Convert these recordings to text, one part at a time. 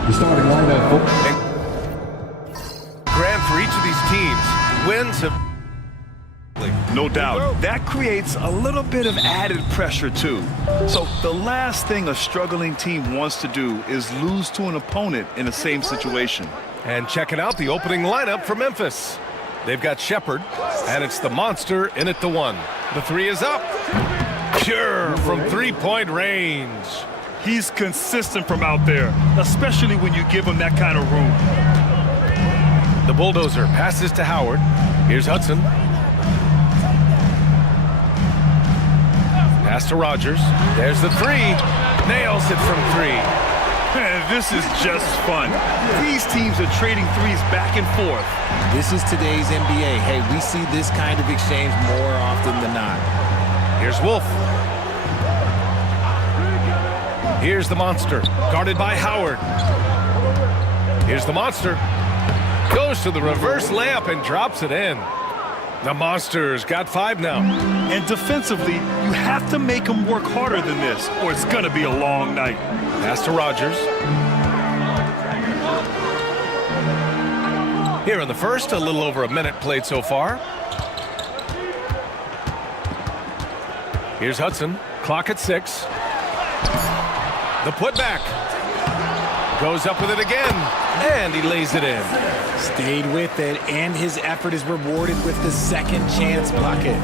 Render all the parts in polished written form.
The starting lineup for grand for each of these teams. Wins have... No doubt. That creates a little bit of added pressure, too. So the last thing a struggling team wants to do is lose to an opponent in the same situation. And checking out the opening lineup for Memphis. They've got Shepard, and it's the monster in at the one. The three is up. Pure from three-point range. He's consistent from out there, especially when you give him that kind of room. The bulldozer passes to Howard. Here's Hudson. Pass to Rogers. There's the three. Nails it from three. This is just fun. These teams are trading threes back and forth. This is today's NBA. Hey, we see this kind of exchange more often than not. Here's Wolf. Here's the monster, guarded by Howard. Here's the monster. Goes to the reverse layup and drops it in. The monster's got 5 now. And defensively, you have to make them work harder than this, or it's going to be a long night. Pass to Rogers. Here in the first, a little over a minute played so far. Here's Hudson. Clock at 6. The putback. Goes up with it again. And he lays it in. Stayed with it, and his effort is rewarded with the second chance bucket.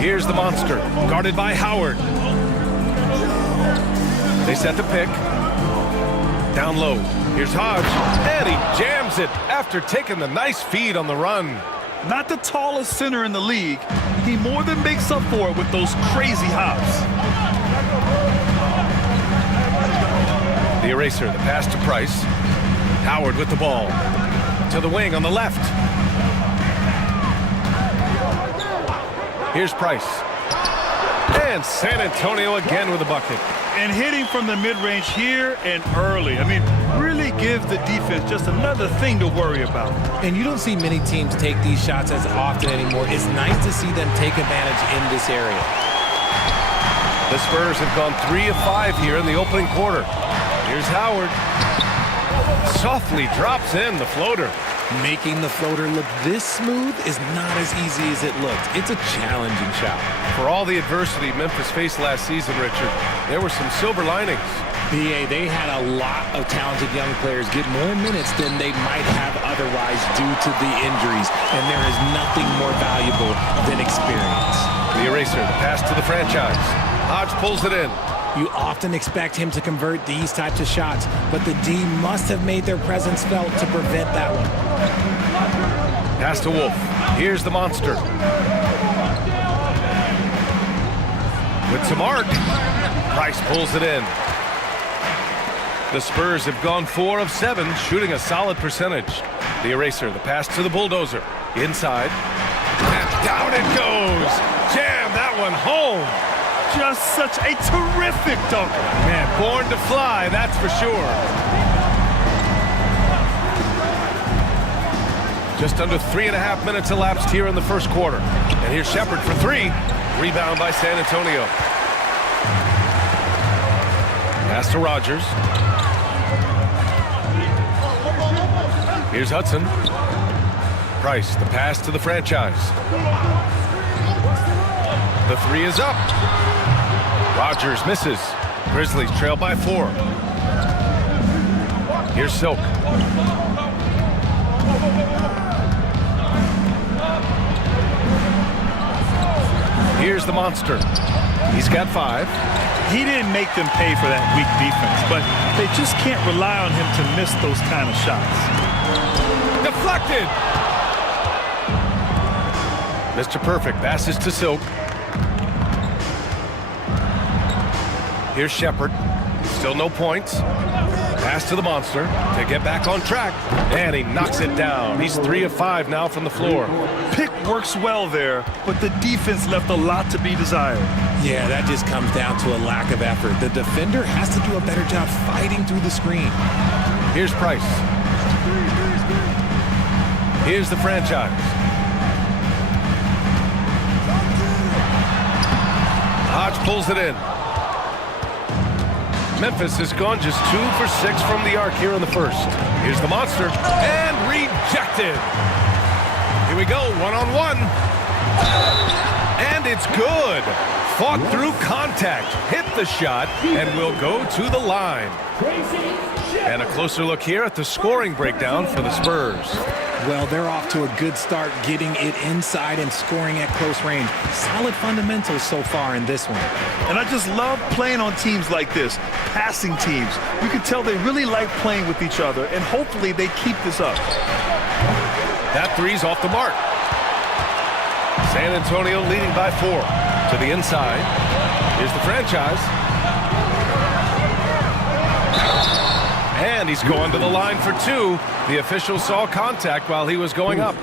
Here's the monster, guarded by Howard. They set the pick. Down low. Here's Hodge. And he jams it after taking the nice feed on the run. Not the tallest center in the league. He more than makes up for it with those crazy hops. The eraser, the pass to Price. Howard with the ball. To the wing on the left. Here's Price. And San Antonio again with a bucket. And hitting from the mid-range here and early. I mean, really give the defense just another thing to worry about. And you don't see many teams take these shots as often anymore. It's nice to see them take advantage in this area. The Spurs have gone 3 of 5 here in the opening quarter. Here's Howard. Softly drops in the floater. Making the floater look this smooth is not as easy as it looked. It's a challenging shot. For all the adversity Memphis faced last season, Richard, there were some silver linings. BA, they had a lot of talented young players get more minutes than they might have otherwise due to the injuries, and there is nothing more valuable than experience. The eraser, the pass to the franchise. Hodge pulls it in. You often expect him to convert these types of shots, but the D must have made their presence felt to prevent that one. Pass to Wolf. Here's the monster. With some arc. Price pulls it in. The Spurs have gone 4 of 7, shooting a solid percentage. The eraser, the pass to the bulldozer. Inside. And down it goes. Jam that one home. Just such a terrific dunker. Man, born to fly, that's for sure. Just under 3.5 minutes elapsed here in the first quarter. And here's Shepard for 3. Rebound by San Antonio. Pass to Rogers. Here's Hudson. Price, the pass to the franchise. The 3 is up. Rogers misses. Grizzlies trail by 4. Here's Silk. Here's the monster. He's got 5. He didn't make them pay for that weak defense, but they just can't rely on him to miss those kind of shots. Deflected. Mr. Perfect passes to Silk. Here's Shepard. Still no points. Pass to the monster to get back on track. And he knocks it down. He's 3 of 5 now from the floor. Pick works well there, but the defense left a lot to be desired. Yeah, that just comes down to a lack of effort. The defender has to do a better job fighting through the screen. Here's Price. Here's the franchise. Hodge pulls it in. Memphis has gone just 2 for 6 from the arc here in the first. Here's the monster, and rejected. Here we go, one-on-one. And it's good. Fought through contact, hit the shot, and will go to the line. And a closer look here at the scoring breakdown for the Spurs. Well, they're off to a good start getting it inside and scoring at close range. Solid fundamentals so far in this one. And I just love playing on teams like this, passing teams. You can tell they really like playing with each other, and hopefully they keep this up. That three's off the mark. San Antonio leading by 4. To the inside. Here's the franchise. And he's going to the line for 2. The official saw contact while he was going up.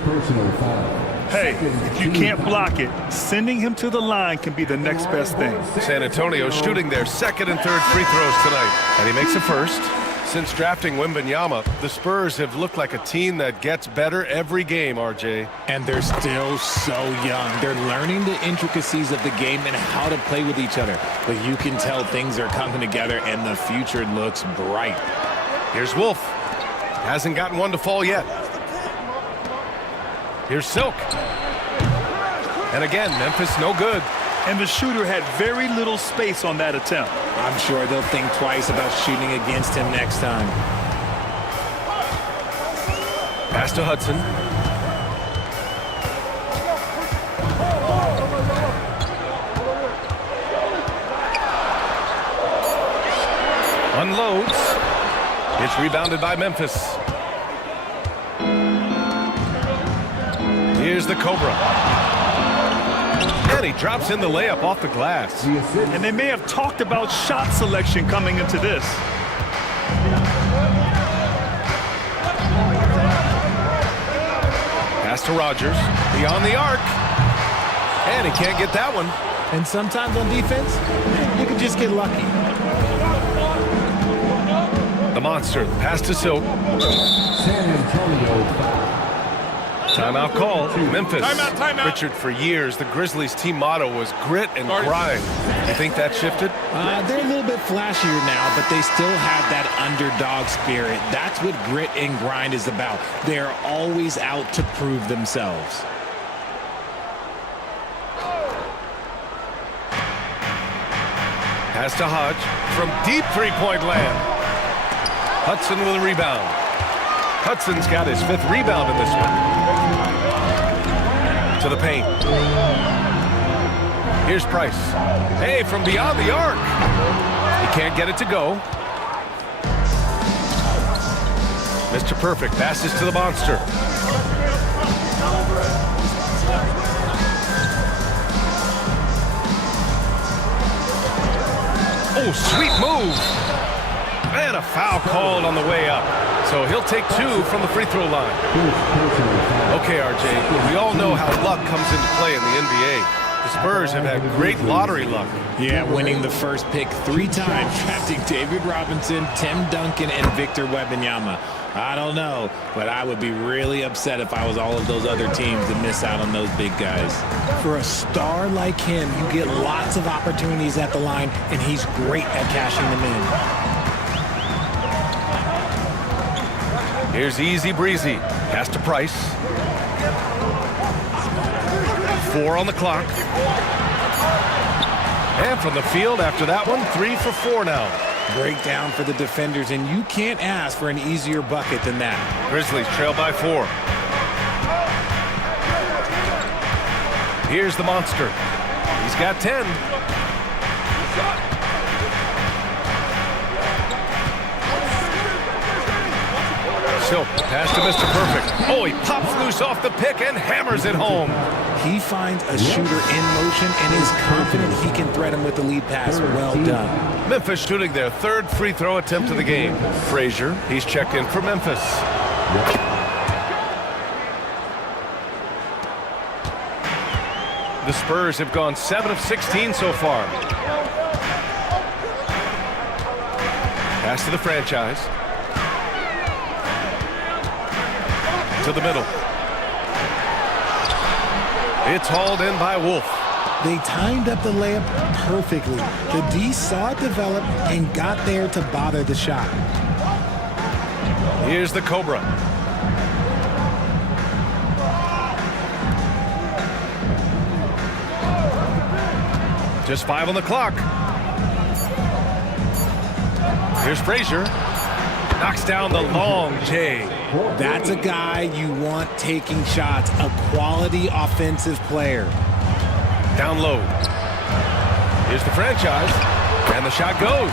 Hey, if you can't block it, sending him to the line can be the next best thing. San Antonio shooting their second and third free throws tonight. And he makes a first. Since drafting Wembanyama, the Spurs have looked like a team that gets better every game, RJ. And they're still so young. They're learning the intricacies of the game and how to play with each other. But you can tell things are coming together and the future looks bright. Here's Wolf. Hasn't gotten one to fall yet. Here's Silk. And again, Memphis no good. And the shooter had very little space on that attempt. I'm sure they'll think twice about shooting against him next time. Pass to Hudson. Unloads. It's rebounded by Memphis. Here's the Cobra. And he drops in the layup off the glass. And they may have talked about shot selection coming into this. Pass to Rogers. Beyond the arc. And he can't get that one. And sometimes on defense, you can just get lucky. The monster. Pass to Silk. San Antonio. Timeout call. Memphis. Timeout. Richard, for years, the Grizzlies' team motto was grit and grind. You think that shifted? They're a little bit flashier now, but they still have that underdog spirit. That's what grit and grind is about. They're always out to prove themselves. Pass to Hodge from deep three-point land. Hudson will rebound. Hudson's got his 5th rebound in this one. To the paint. Here's Price. Hey, from beyond the arc. He can't get it to go. Mr. Perfect passes to the monster. Oh, sweet move. And a foul called on the way up. So he'll take 2 from the free throw line. Okay, RJ, we all know how luck comes into play in the NBA. The Spurs have had great lottery luck. Yeah, winning the first pick 3 times, drafting David Robinson, Tim Duncan, and Victor Wembanyama. I don't know, but I would be really upset if I was all of those other teams to miss out on those big guys. For a star like him, you get lots of opportunities at the line, and he's great at cashing them in. Here's Easy Breezy. Pass to Price. 4 on the clock. And from the field after that one, 3 for 4 now. Breakdown for the defenders, and you can't ask for an easier bucket than that. Grizzlies trail by 4. Here's the monster. He's got 10. Silk, pass to Mr. Perfect. Oh, he pops loose off the pick and hammers it home. He finds a shooter in motion and is confident he can threat him with the lead pass. Well done. Memphis shooting their 3rd free throw attempt of the game. Frazier, he's checked in for Memphis. The Spurs have gone 7 of 16 so far. Pass to the franchise. To the middle. It's hauled in by Wolf. They timed up the layup perfectly. The D saw it develop and got there to bother the shot. Here's the Cobra. Just 5 on the clock. Here's Frazier. Knocks down the long J. That's a guy you want taking shots, a quality offensive player. Down low. Here's the franchise. And the shot goes.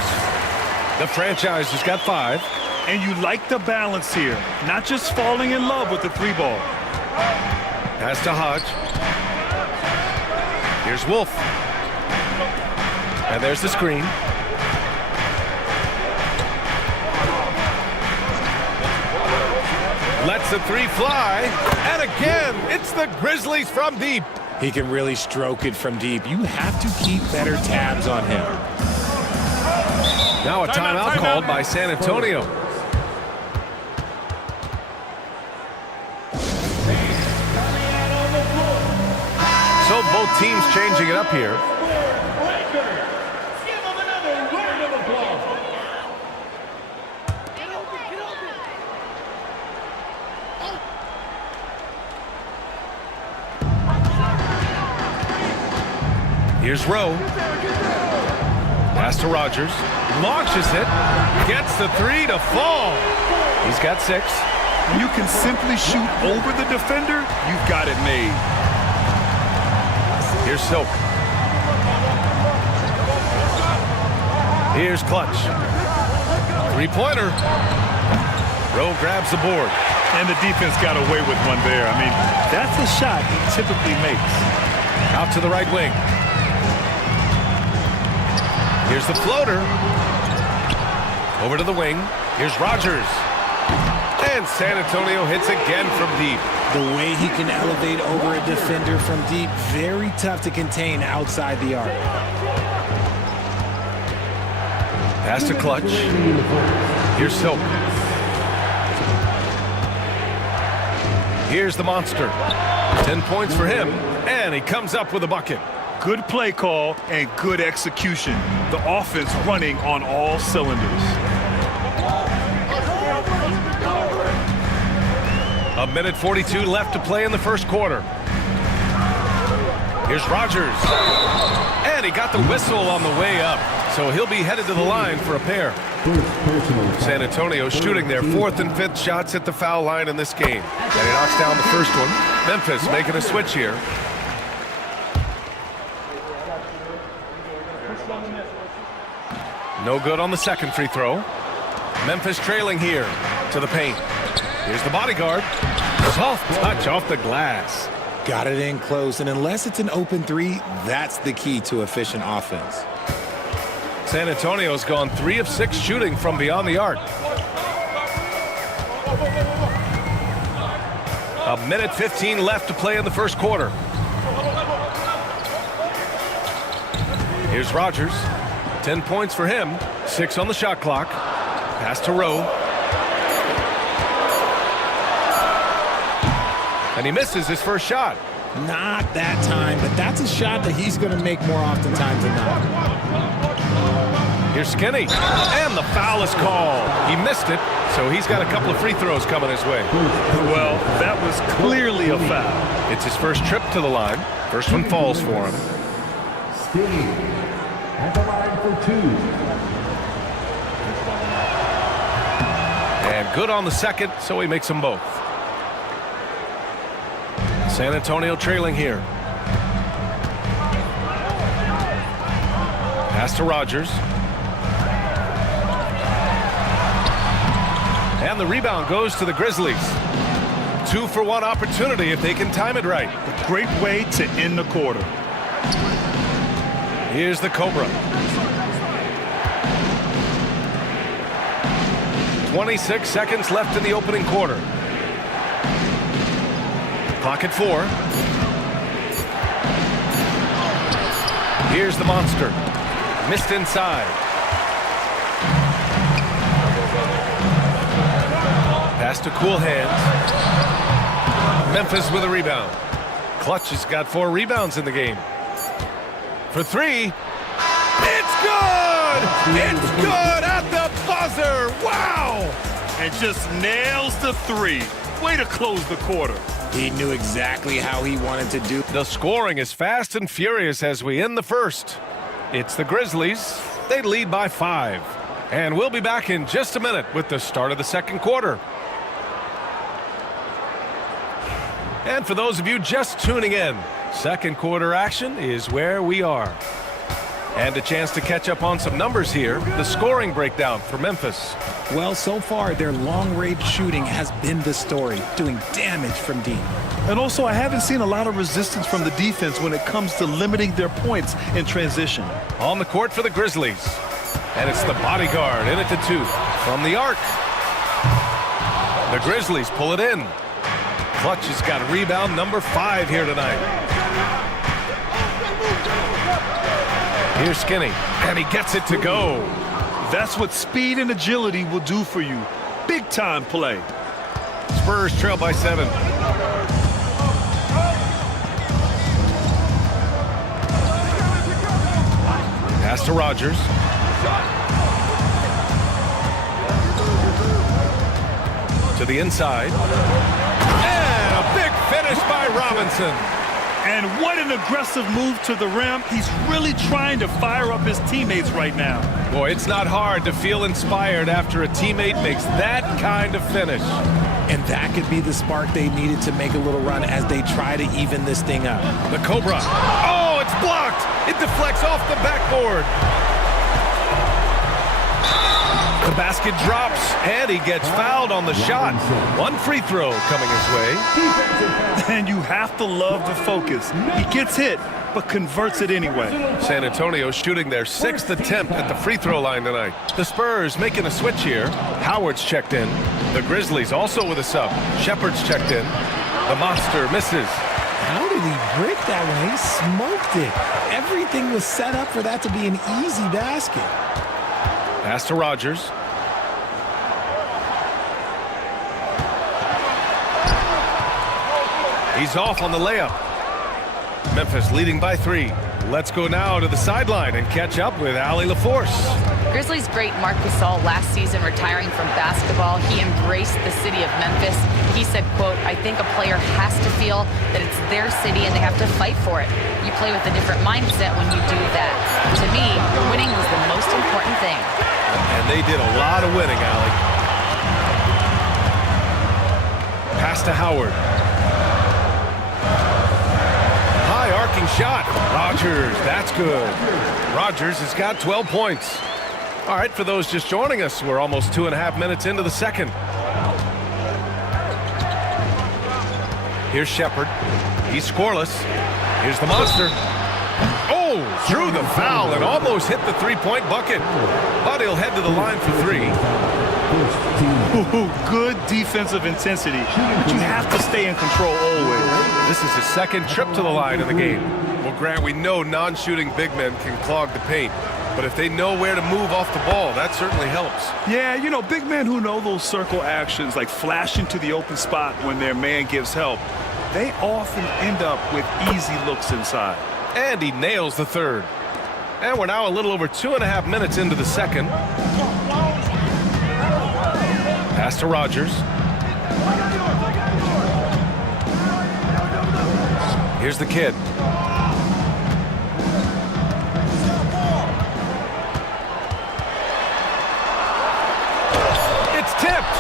The franchise just got 5. And you like the balance here. Not just falling in love with the 3-ball. Pass to Hodge. Here's Wolf. And there's the screen. Lets the 3 fly. And again, it's the Grizzlies from deep. He can really stroke it from deep. You have to keep better tabs on him. Now a timeout called by San Antonio. So both teams changing it up here. Here's Rowe. Pass to Rogers. Launches it. Gets the 3 to fall. He's got 6. When you can simply shoot over the defender, you've got it made. Here's Silk. Here's Clutch. 3-pointer. Rowe grabs the board. And the defense got away with one there. I mean, that's a shot he typically makes. Out to the right wing. Here's the floater. Over to the wing. Here's Rogers. And San Antonio hits again from deep. The way he can elevate over a defender from deep, very tough to contain outside the arc. Pass to Clutch. Here's Silk. Here's the monster. 10 points for him, and he comes up with a bucket. Good play call and good execution. The offense running on all cylinders. A minute 42 left to play in the first quarter. Here's Rogers. And he got the whistle on the way up, so he'll be headed to the line for a pair. San Antonio shooting their 4th and 5th shots at the foul line in this game. And he knocks down the first one. Memphis making a switch here. No good on the second free throw. Memphis trailing here to the paint. Here's the bodyguard. Soft touch off the glass. Got it in close, and unless it's an open 3, that's the key to efficient offense. San Antonio's gone 3 of 6 shooting from beyond the arc. A minute 15 left to play in the first quarter. Here's Rogers. 10 points for him. 6 on the shot clock. Pass to Rowe. And he misses his first shot. Not that time, but that's a shot that he's going to make more oftentimes than not. Here's Skinny. And the foul is called. He missed it, so he's got a couple of free throws coming his way. Well, that was clearly a foul. It's his first trip to the line. First one falls for him. Skinny at the line for 2. And good on the second, so he makes them both. San Antonio trailing here. Pass to Rogers. And the rebound goes to the Grizzlies. 2-for-1 opportunity if they can time it right. A great way to end the quarter. Here's the Cobra. 26 seconds left in the opening quarter. Clock at 4. Here's the monster. Missed inside. Pass to cool hands. Memphis with a rebound. Clutch has got 4 rebounds in the game. for three. It's good! It's good at the buzzer! Wow! And just nails the three. Way to close the quarter. He knew exactly how he wanted to do. The scoring is fast and furious as we end the first. It's the Grizzlies. They lead by 5. And we'll be back in just a minute with the start of the second quarter. And for those of you just tuning in, second quarter action is where we are. And a chance to catch up on some numbers here. The scoring breakdown for Memphis. Well, so far, their long-range shooting has been the story, doing damage from deep. And also, I haven't seen a lot of resistance from the defense when it comes to limiting their points in transition. On the court for the Grizzlies. And it's the bodyguard in it to 2 from the arc. The Grizzlies pull it in. Clutch has got rebound number 5 here tonight. Here's Skinny, and he gets it to go. That's what speed and agility will do for you. Big-time play. Spurs trail by 7. Pass to Rogers. To the inside. And a big finish by Robinson. And what an aggressive move to the rim. He's really trying to fire up his teammates right now. Boy, it's not hard to feel inspired after a teammate makes that kind of finish. And that could be the spark they needed to make a little run as they try to even this thing up. The Cobra. Oh, it's blocked. It deflects off the backboard. The basket drops, and he gets fouled on the shot. One free throw coming his way. And you have to love the focus. He gets hit, but converts it anyway. San Antonio shooting their 6th attempt at the free throw line tonight. The Spurs making a switch here. Howard's checked in. The Grizzlies also with a sub. Shepard's checked in. The monster misses. How did he break that one? He smoked it. Everything was set up for that to be an easy basket. Pass to Rogers. He's off on the layup. Memphis leading by 3. Let's go now to the sideline and catch up with Allie LaForce. Grizzlies great Marc Gasol last season retiring from basketball. He embraced the city of Memphis. He said, quote, "I think a player has to feel that it's their city and they have to fight for it. You play with a different mindset when you do that. To me, winning was the most important thing." And they did a lot of winning, Allie. Pass to Howard. High arcing shot. Rogers, that's good. Rogers has got 12 points. All right, for those just joining us, we're almost 2.5 minutes into the second. Here's Shepard. He's scoreless. Here's the monster. Oh, threw the foul and almost hit the three-point bucket. But he'll head to the line for 3. Ooh, good defensive intensity, but you have to stay in control always. This is his second trip to the line in the game. Well, Grant, we know non-shooting big men can clog the paint, but if they know where to move off the ball, that certainly helps. Yeah, you know, big men who know those circle actions, like flashing to the open spot when their man gives help, they often end up with easy looks inside. And he nails the third. And we're now a little over 2.5 minutes into the second. Pass to Rogers. Here's the kid. It's tipped.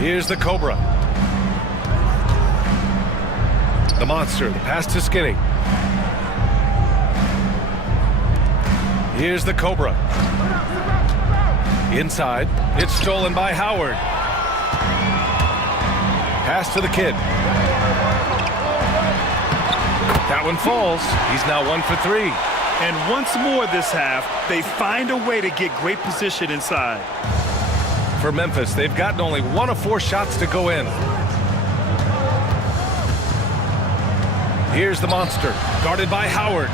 Here's the Cobra. The monster, the pass to Skinny. Here's the Cobra. Inside, it's stolen by Howard. Pass to the kid. That one falls. He's now 1 for 3. And once more this half, they find a way to get great position inside. For Memphis, they've gotten only 1 of 4 shots to go in. Here's the monster, guarded by Howard.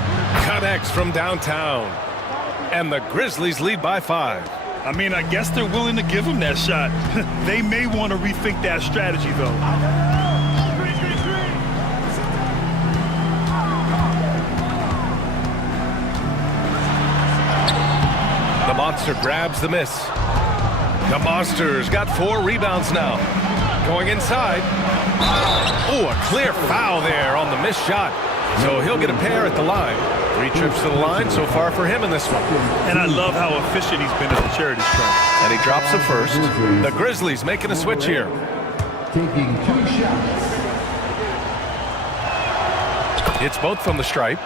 Connects from downtown. And the Grizzlies lead by 5. I mean, I guess they're willing to give him that shot. They may want to rethink that strategy, though. Monster grabs the miss. The Monster's got 4 rebounds now. Going inside. Oh, a clear foul there on the missed shot. So he'll get a pair at the line. 3 trips to the line so far for him in this one. And I love how efficient he's been at the charity stripe. And he drops the first. The Grizzlies making a switch here. Taking 2 shots. It's both from the stripe.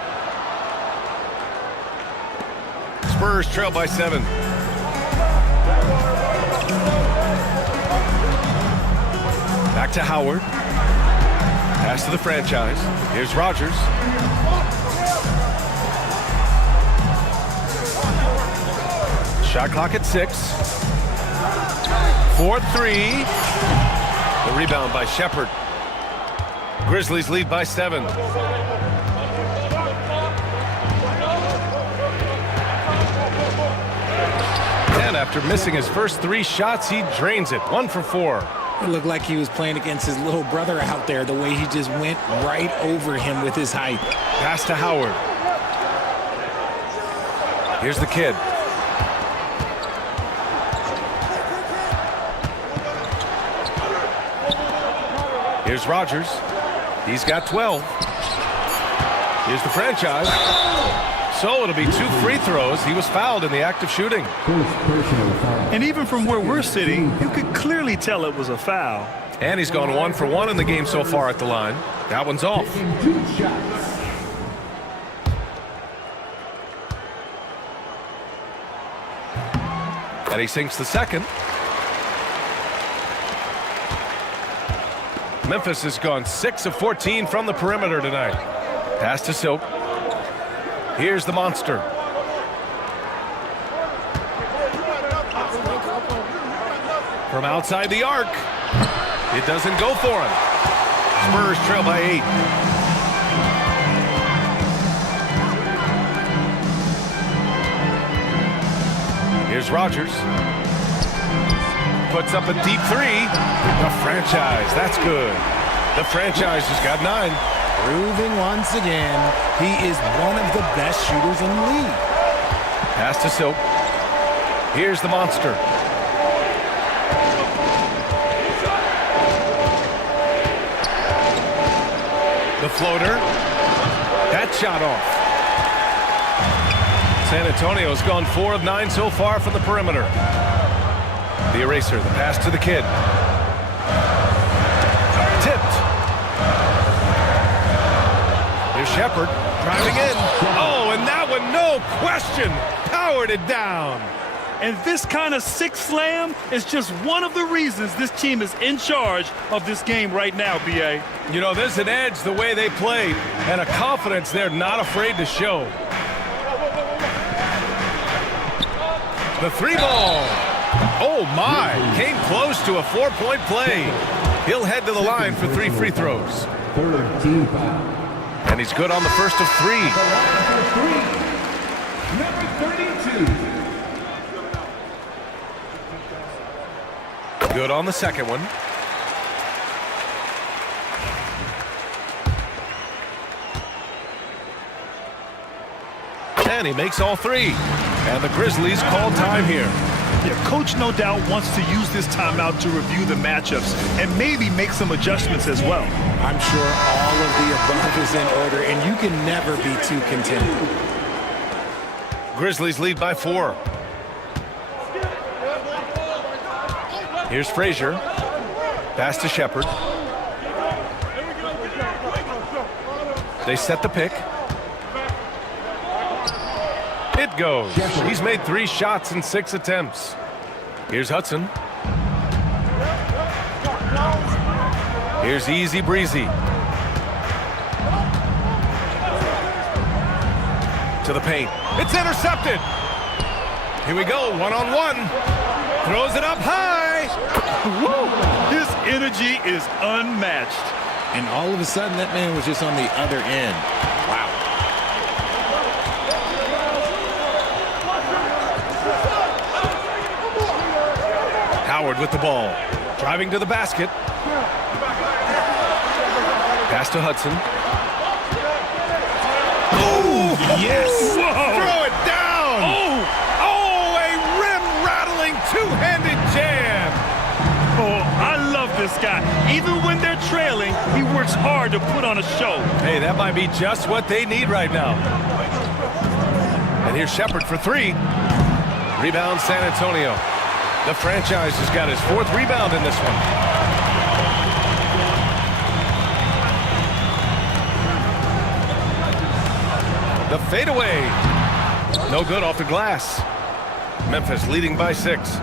Spurs trail by 7. Back to Howard. Pass to the franchise. Here's Rogers. Shot clock at 6. 4-3. The rebound by Shepard. Grizzlies lead by 7. And after missing his first 3 shots, he drains it. 1 for 4. It looked like he was playing against his little brother out there, the way he just went right over him with his height. Pass to Howard. Here's the kid. Here's Rogers. He's got 12. Here's the franchise. So it'll be 2 free throws. He was fouled in the act of shooting. First personal foul. And even from where we're sitting, you could clearly tell it was a foul. And he's gone 1 for 1 in the game so far at the line. That one's off. Taking 2 shots. And he sinks the second. Memphis has gone 6 of 14 from the perimeter tonight. Pass to Silk. Here's the Monster. From outside the arc. It doesn't go for him. Spurs trail by 8. Here's Rogers. Puts up a deep 3. The franchise, that's good. The franchise has got 9. Proving once again, he is one of the best shooters in the league. Pass to Silk. Here's the Monster. The floater. That shot off. San Antonio's gone 4 of 9 so far from the perimeter. The eraser, the pass to the kid. Tipped. Here's Shepard driving in. Oh, and that one, no question, powered it down. And this kind of 6 slam is just one of the reasons this team is in charge of this game right now, B.A. You know, there's an edge the way they played and a confidence they're not afraid to show. The 3 ball. Oh, my. Came close to a 4-point play. He'll head to the line for 3 free throws. Third team foul. And he's good on the first of 3. The line for 3. Number 32. Good on the second one. And he makes all 3. And the Grizzlies call time here. Yeah, coach no doubt wants to use this timeout to review the matchups and maybe make some adjustments as well. I'm sure all of the above is in order, and you can never be too content. Grizzlies lead by 4. Here's Frazier. Pass to Shepard. They set the pick. It goes. He's made 3 shots in 6 attempts. Here's Hudson. Here's Easy Breezy. To the paint. It's intercepted. Here we go, 1-on-1. Throws it up high. Woo! His energy is unmatched. And all of a sudden, that man was just on the other end. Wow. Howard with the ball. Driving to the basket. Pass to Hudson. Oh, yes. Whoa. Throw it down. Oh, a this guy. Even when they're trailing, he works hard to put on a show. Hey, that might be just what they need right now. And here's Shepard for three. Rebound San Antonio. The franchise has got his fourth rebound in this one. The fadeaway. No good off the glass. Memphis leading by 6.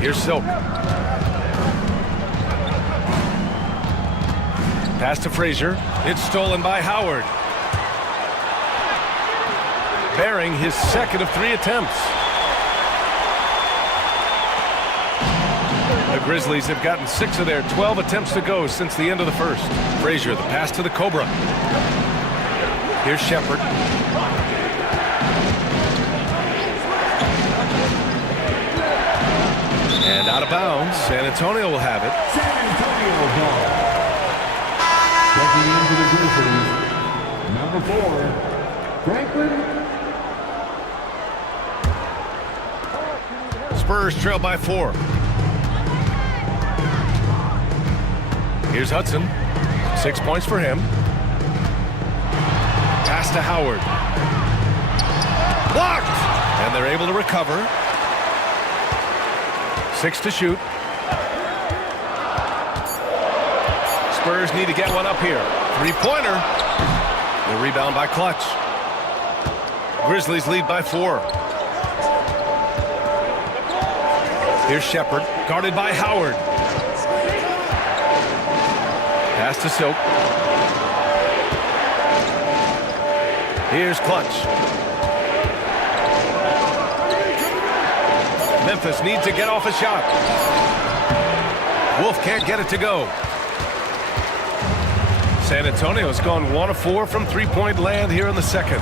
Here's Silk. Pass to Frazier. It's stolen by Howard. Bearing his second of 3 attempts. The Grizzlies have gotten 6 of their 12 attempts to go since the end of the first. Frazier, the pass to the Cobra. Here's Shepard. And out of bounds. San Antonio will have it. San Antonio ball. Checking into the Grizzlies. Number 4, Franklin. Spurs trail by 4. Here's Hudson. 6 points for him. Pass to Howard. Blocked! And they're able to recover. 6 to shoot. Spurs need to get one up here. 3-pointer. The rebound by Clutch. Grizzlies lead by 4. Here's Shepard, guarded by Howard. Pass to Silk. Here's Clutch. Memphis needs to get off a shot. Wolf can't get it to go. San Antonio's gone 1 of 4 from 3-point land here in the second.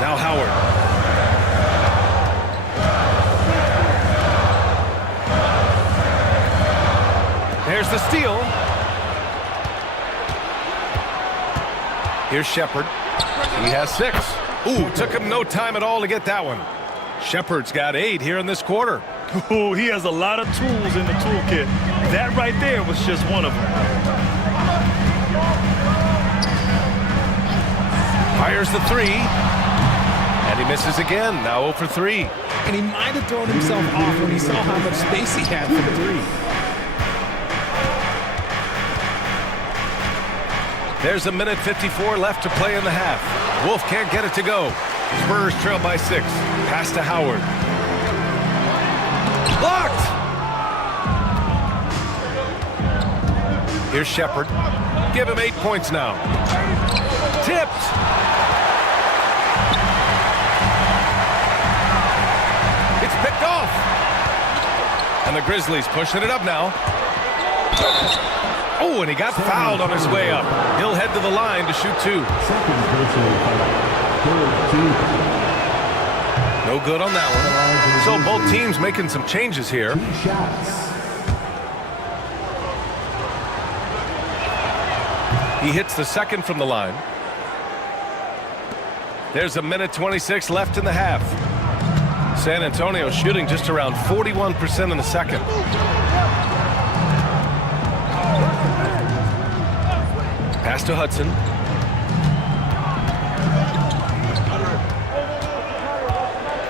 Now Howard. There's the steal. Here's Shepard. He has 6. Ooh, took him no time at all to get that one. Shepard's got 8 here in this quarter. Ooh, he has a lot of tools in the toolkit. That right there was just one of them. Fires the 3. And he misses again. Now 0 for 3. And he might have thrown himself off when he saw how much space he had for 3. There's a minute 54 left to play in the half. Wolf can't get it to go. Spurs trail by 6. Pass to Howard. Blocked! Here's Shepard. Give him 8 points now. Tipped! It's picked off! And the Grizzlies pushing it up now. Oh, and he got fouled on his way up. He'll head to the line to shoot 2. Second personal foul. No good on that one. So both teams making some changes here. 2 shots. He hits the second from the line. There's a minute 26 left in the half. San Antonio shooting just around 41% in the second. Pass to Hudson.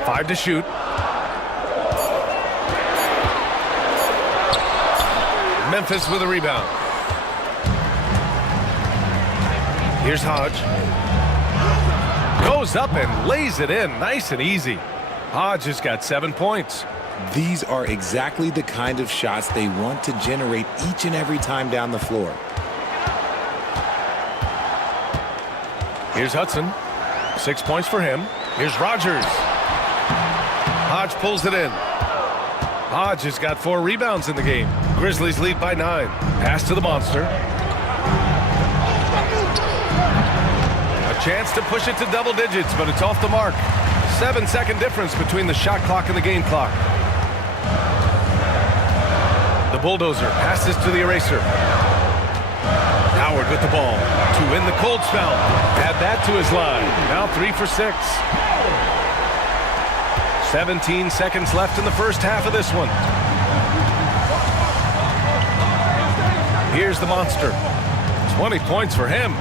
Five to shoot. Memphis with a rebound. Here's Hodge. Goes up and lays it in nice and easy. Hodge has got 7 points. These are exactly the kind of shots they want to generate each and every time down the floor. Here's Hudson. 6 points for him. Here's Rogers. Hodge pulls it in. Hodge has got 4 rebounds in the game. Grizzlies lead by 9. Pass to the monster. A chance to push it to double digits, but it's off the mark. 7-second difference between the shot clock and the game clock. The bulldozer passes to the eraser. Howard with the ball to win the cold spell. Add that to his line. Now 3 for 6. 17 seconds left in the first half of this one. Here's the monster. 20 points for him.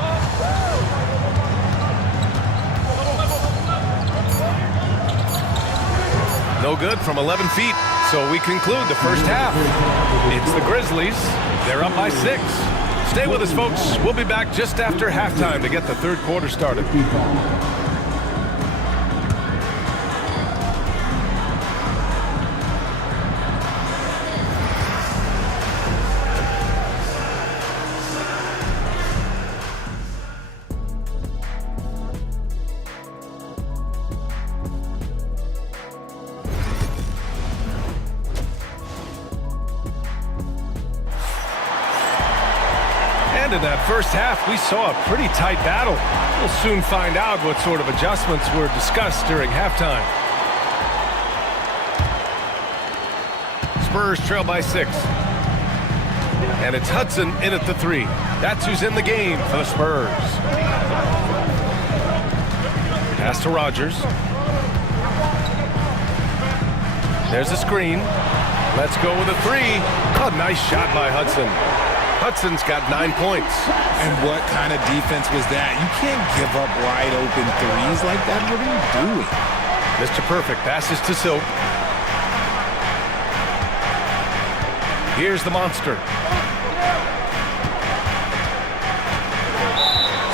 No good from 11 feet. So we conclude the first half. It's the Grizzlies. They're up by 6. Stay with us, folks. We'll be back just after halftime to get the third quarter started. In that first half, we saw a pretty tight battle. We'll soon find out what sort of adjustments were discussed during halftime. Spurs trail by 6. And it's Hudson in at the 3. That's who's in the game for the Spurs. Pass to Rogers. There's a screen. Let's go with a 3. A nice shot by Hudson. Hudson's got 9 points. And what kind of defense was that? You can't give up wide open threes like that. What are you doing? Mr. Perfect passes to Silk. Here's the monster.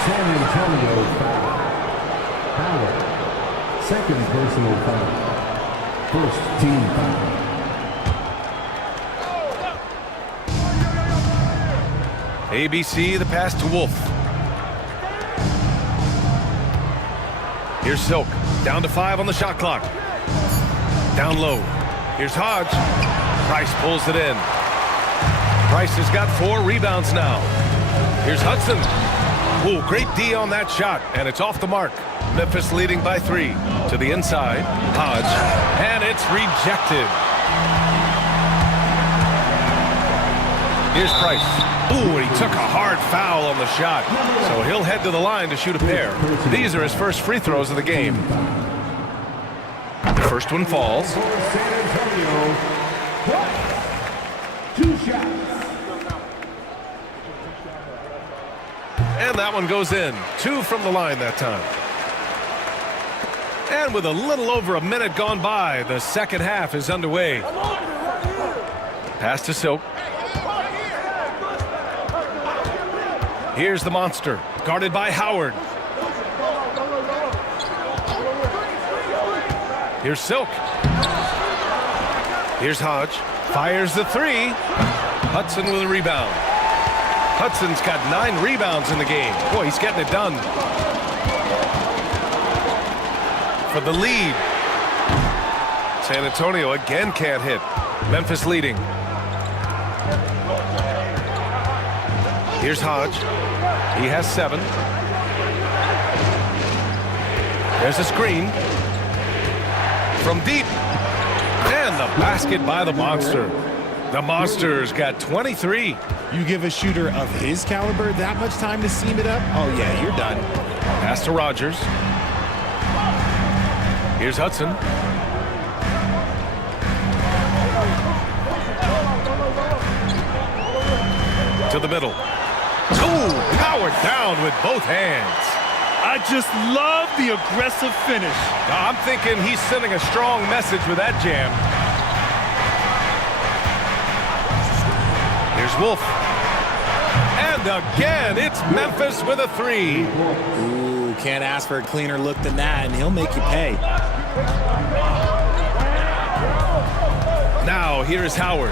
San Antonio foul. Howard. Second personal foul. First team foul. ABC, the pass to Wolf. Here's Silk. Down to 5 on the shot clock. Down low. Here's Hodge. Price pulls it in. Price has got 4 rebounds now. Here's Hudson. Ooh, great D on that shot, and it's off the mark. Memphis leading by 3. To the inside. Hodge. And it's rejected. Here's Price. Ooh, and he took a hard foul on the shot. So he'll head to the line to shoot a pair. These are his first free throws of the game. The first one falls. San Antonio. 2 shots. And that one goes in. 2 from the line that time. And with a little over a minute gone by, the second half is underway. Pass to Silk. Here's the monster, guarded by Howard. Here's Silk. Here's Hodge. Fires the 3. Hudson with a rebound. Hudson's got 9 rebounds in the game. Boy, he's getting it done. For the lead. San Antonio again can't hit. Memphis leading. Here's Hodge. He has 7. There's a screen. From deep. And the basket by the monster. The monster's got 23. You give a shooter of his caliber that much time to seam it up? Oh, yeah, you're done. Pass to Rogers. Here's Hudson. To the middle. Ooh, powered down with both hands. I just love the aggressive finish. Now, I'm thinking he's sending a strong message with that jam. Here's Wolf. And again, it's Memphis with a 3. Ooh, can't ask for a cleaner look than that, and he'll make you pay. Now, here is Howard.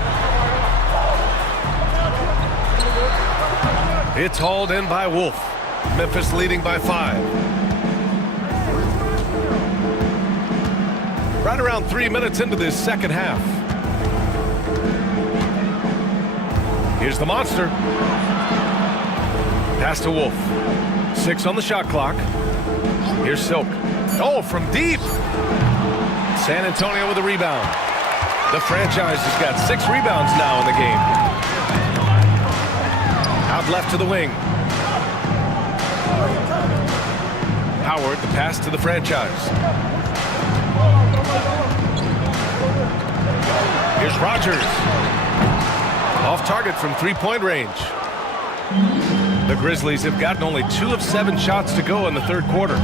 It's hauled in by Wolf. Memphis leading by 5. Right around 3 minutes into this second half. Here's the monster. Pass to Wolf. 6 on the shot clock. Here's Silk. Oh, from deep. San Antonio with a rebound. The franchise has got 6 rebounds now in the game. Out left to the wing. Howard, the pass to the franchise. Here's Rogers. Off target from three-point range. The Grizzlies have gotten only 2 of 7 shots to go in the third quarter.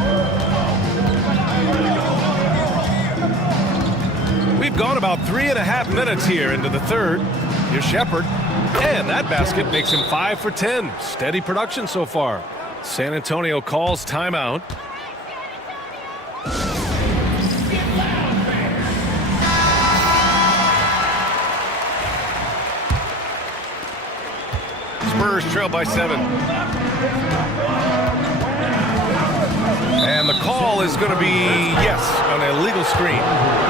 We've gone about 3.5 minutes here into the third. Here's Shepard. And that basket makes him 5 for 10. Steady production so far. San Antonio calls timeout. Spurs trail by 7. And the call is going to be, yes, an illegal screen.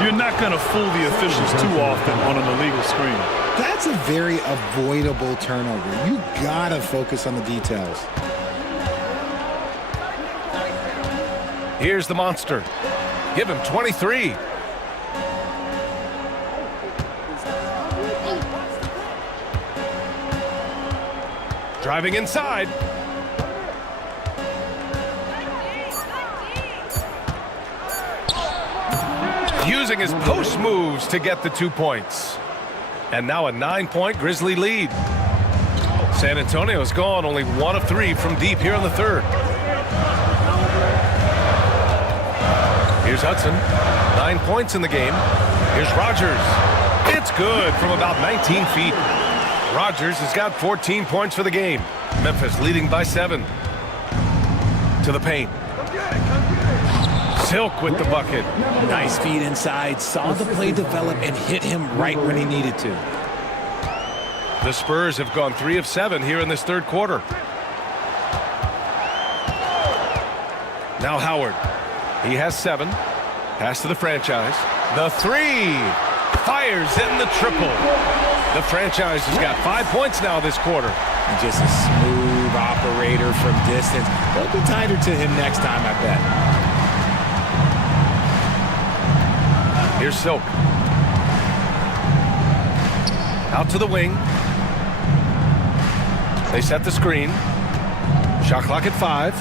You're not going to fool the officials too often on an illegal screen. That's a very avoidable turnover. You gotta focus on the details. Here's the monster. Give him 23. Driving inside. Using his post moves to get the 2 points. And now a 9-point Grizzly lead. San Antonio's gone only 1 of 3 from deep here in the third. Here's Hudson. 9 points in the game. Here's Rogers. It's good from about 19 feet. Rogers has got 14 points for the game. Memphis leading by 7. To the paint. Silk with the bucket. Nice feed inside. Saw the play develop and hit him right when he needed to. The Spurs have gone 3 of 7 here in this third quarter. Now Howard. He has 7. Pass to the franchise. The 3. Fires in the triple. The franchise has got 5 points now this quarter. And just a smooth operator from distance. They'll be tighter to him next time, I bet. Here's Silk. Out to the wing. They set the screen. Shot clock at 5.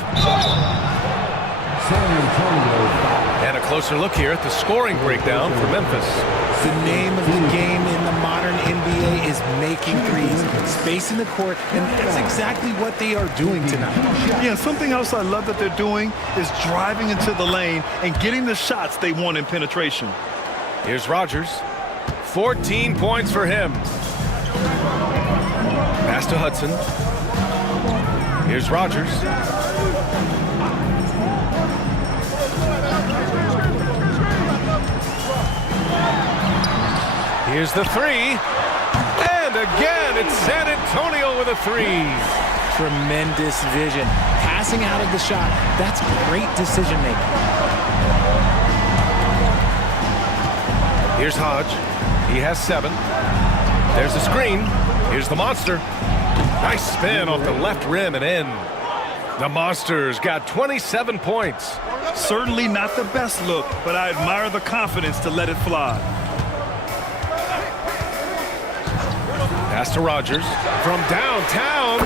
San Antonio. And a closer look here at the scoring breakdown for Memphis. The name of the game in the modern NBA is making threes, spacing the court, and that's exactly what they are doing tonight. Yeah, something else I love that they're doing is driving into the lane and getting the shots they want in penetration. Here's Rogers. 14 points for him. Pass to Hudson. Here's Rogers. Here's the 3. And again, it's San Antonio with a 3. Tremendous vision. Passing out of the shot. That's great decision making. Here's Hodge. He has 7. There's the screen. Here's the monster. Nice spin off the left rim and in. The Monsters got 27 points. Certainly not the best look, but I admire the confidence to let it fly. Pass to Rogers. From downtown,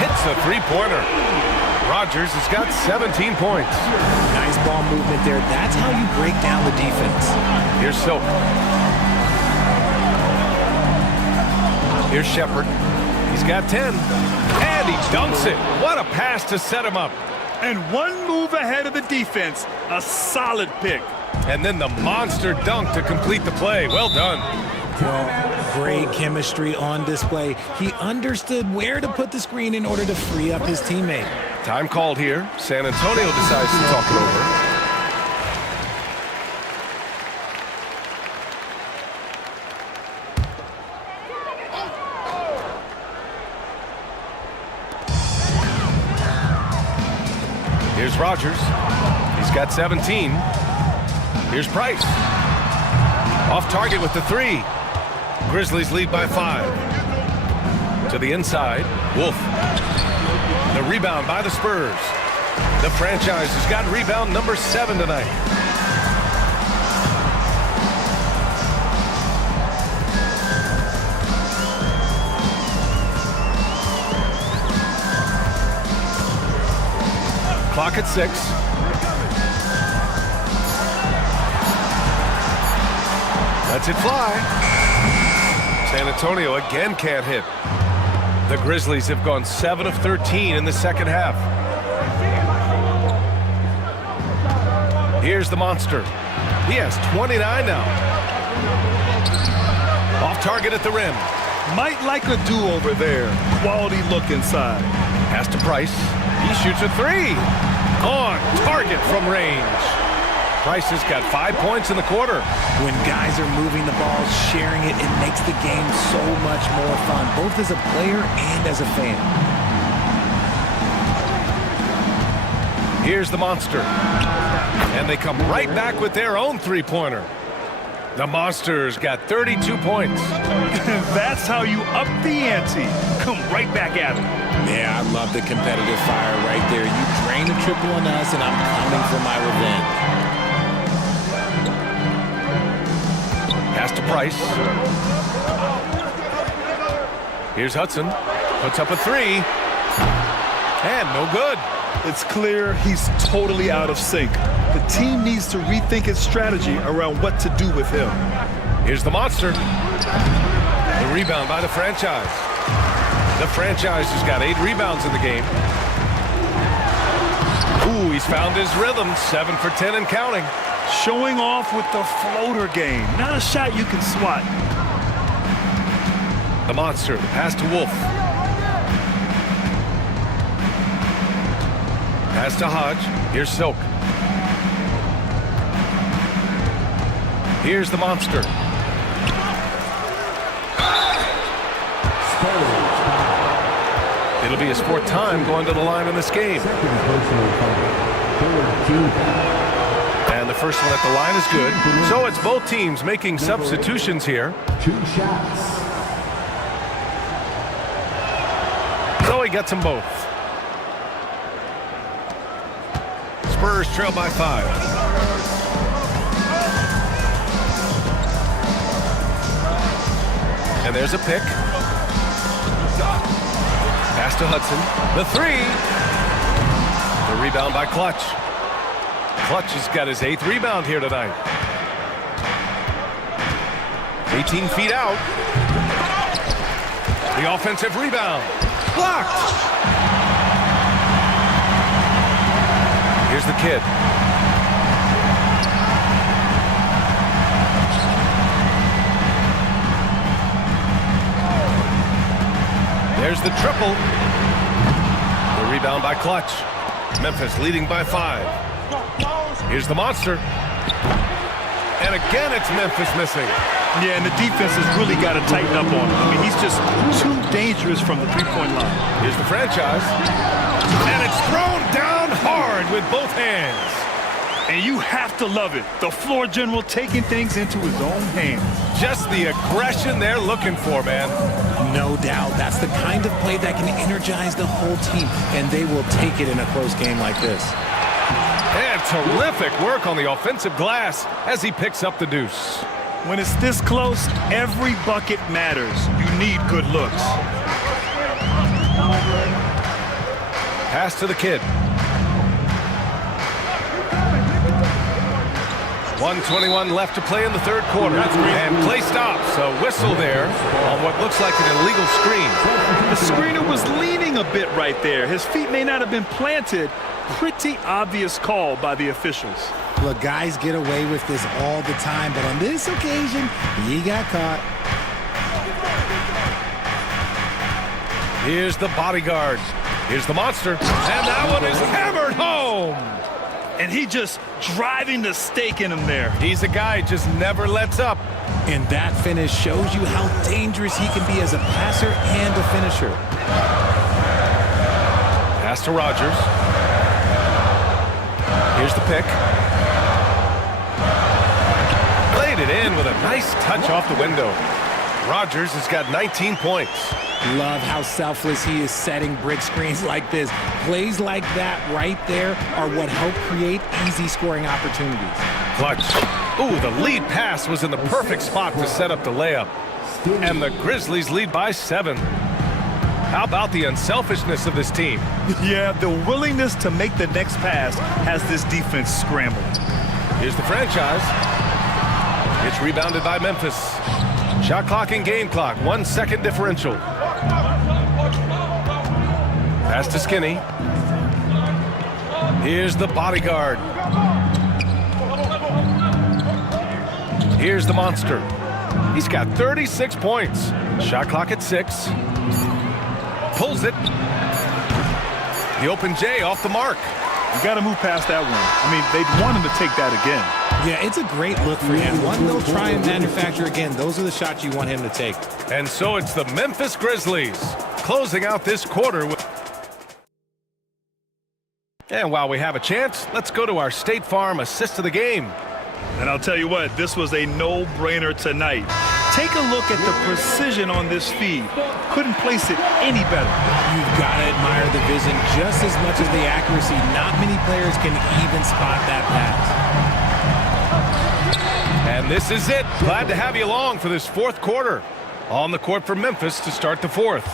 hits a three-pointer. Rogers has got 17 points. Nice ball movement there. That's how you break down the defense. Here's Silk. Here's Shepard. He's got 10. And he dunks it. What a pass to set him up. And one move ahead of the defense. A solid pick. And then the monster dunk to complete the play. Well done. Well, great chemistry on display. He understood where to put the screen in order to free up his teammate. Time called here. San Antonio decides to talk it over. Here's Rogers. He's got 17. Here's Price. Off target with the 3. Grizzlies lead by 5. To the inside, Wolf. The rebound by the Spurs. The franchise has got rebound number 7 tonight. Clock at 6. Lets it fly. San Antonio again can't hit. The Grizzlies have gone 7 of 13 in the second half. Here's the monster. He has 29 now. Off target at the rim. Might like a do-over there. Quality look inside. Pass to Price. He shoots a three. On target from range. Price has got 5 points in the quarter. When guys are moving the ball, sharing it, it makes the game so much more fun, both as a player and as a fan. Here's the monster. And they come right back with their own three-pointer. The Monsters got 32 points. That's how you up the ante. Come right back at it. Yeah, I love the competitive fire right there. You drain a triple on us, and I'm coming for my revenge. Pass to Price. Here's Hudson. Puts up a three. And no good. It's clear he's totally out of sync. The team needs to rethink its strategy around what to do with him. Here's the monster. The rebound by the franchise. The franchise has got 8 rebounds in the game. Ooh, he's found his rhythm. 7 for 10 and counting. Showing off with the floater game. Not a shot you can swat. The monster. The pass to Wolf. Pass to Hodge. Here's Silk. Here's the monster. It'll be his 4th time going to the line in this game. And the first one at the line is good. So it's both teams making substitutions here. 2 shots. So he gets them both. Spurs trail by 5. And there's a pick. Pass to Hudson. The three. The rebound by Clutch. Clutch has got his 8th rebound here tonight. 18 feet out. The offensive rebound. Blocked. Here's the kid. There's the triple. The rebound by Clutch. Memphis leading by 5. Here's the monster. And again, it's Memphis missing. Yeah, and the defense has really got to tighten up on him. I mean, he's just too dangerous from the three-point line. Here's the franchise. And it's thrown down hard with both hands. And you have to love it. The floor general taking things into his own hands. Just the aggression they're looking for, man. No doubt. That's the kind of play that can energize the whole team, and they will take it in a close game like this. And terrific work on the offensive glass as he picks up the deuce. When it's this close, every bucket matters. You need good looks. Pass to the kid. 1:21 left to play in the 3rd quarter. And play stops. A whistle there on what looks like an illegal screen. The screener was leaning a bit right there. His feet may not have been planted. Pretty obvious call by the officials. Look, guys get away with this all the time, but on this occasion, he got caught. Here's the bodyguard. Here's the monster. And that one is hammered home. And he just driving the stake in him there. He's a guy who just never lets up. And that finish shows you how dangerous he can be as a passer and a finisher. Pass to Rogers. Here's the pick. Played it in with a nice touch off the window. Rogers has got 19 points. Love how selfless he is setting brick screens like this. Plays like that right there are what help create easy scoring opportunities. Clutch. Ooh, the lead pass was in the perfect spot to set up the layup. And the Grizzlies lead by 7. How about the unselfishness of this team? Yeah, the willingness to make the next pass has this defense scrambled. Here's the franchise. It's rebounded by Memphis. Shot clock and game clock, 1 second differential. Pass to Skinny. Here's the bodyguard. Here's the monster. He's got 36 points. Shot clock at 6. Pulls it. The open J off the mark. You got to move past that one. I mean, they'd want him to take that again. Yeah, it's a great look for him. One they'll try and manufacture again. Those are the shots you want him to take. And so it's the Memphis Grizzlies closing out this quarter with... And while we have a chance, let's go to our State Farm assist of the game. And I'll tell you what, this was a no-brainer tonight. Take a look at the precision on this feed. Couldn't place it any better. You've got to admire the vision just as much as the accuracy. Not many players can even spot that pass. And this is it. Glad to have you along for this fourth quarter. On the court for Memphis to start the fourth.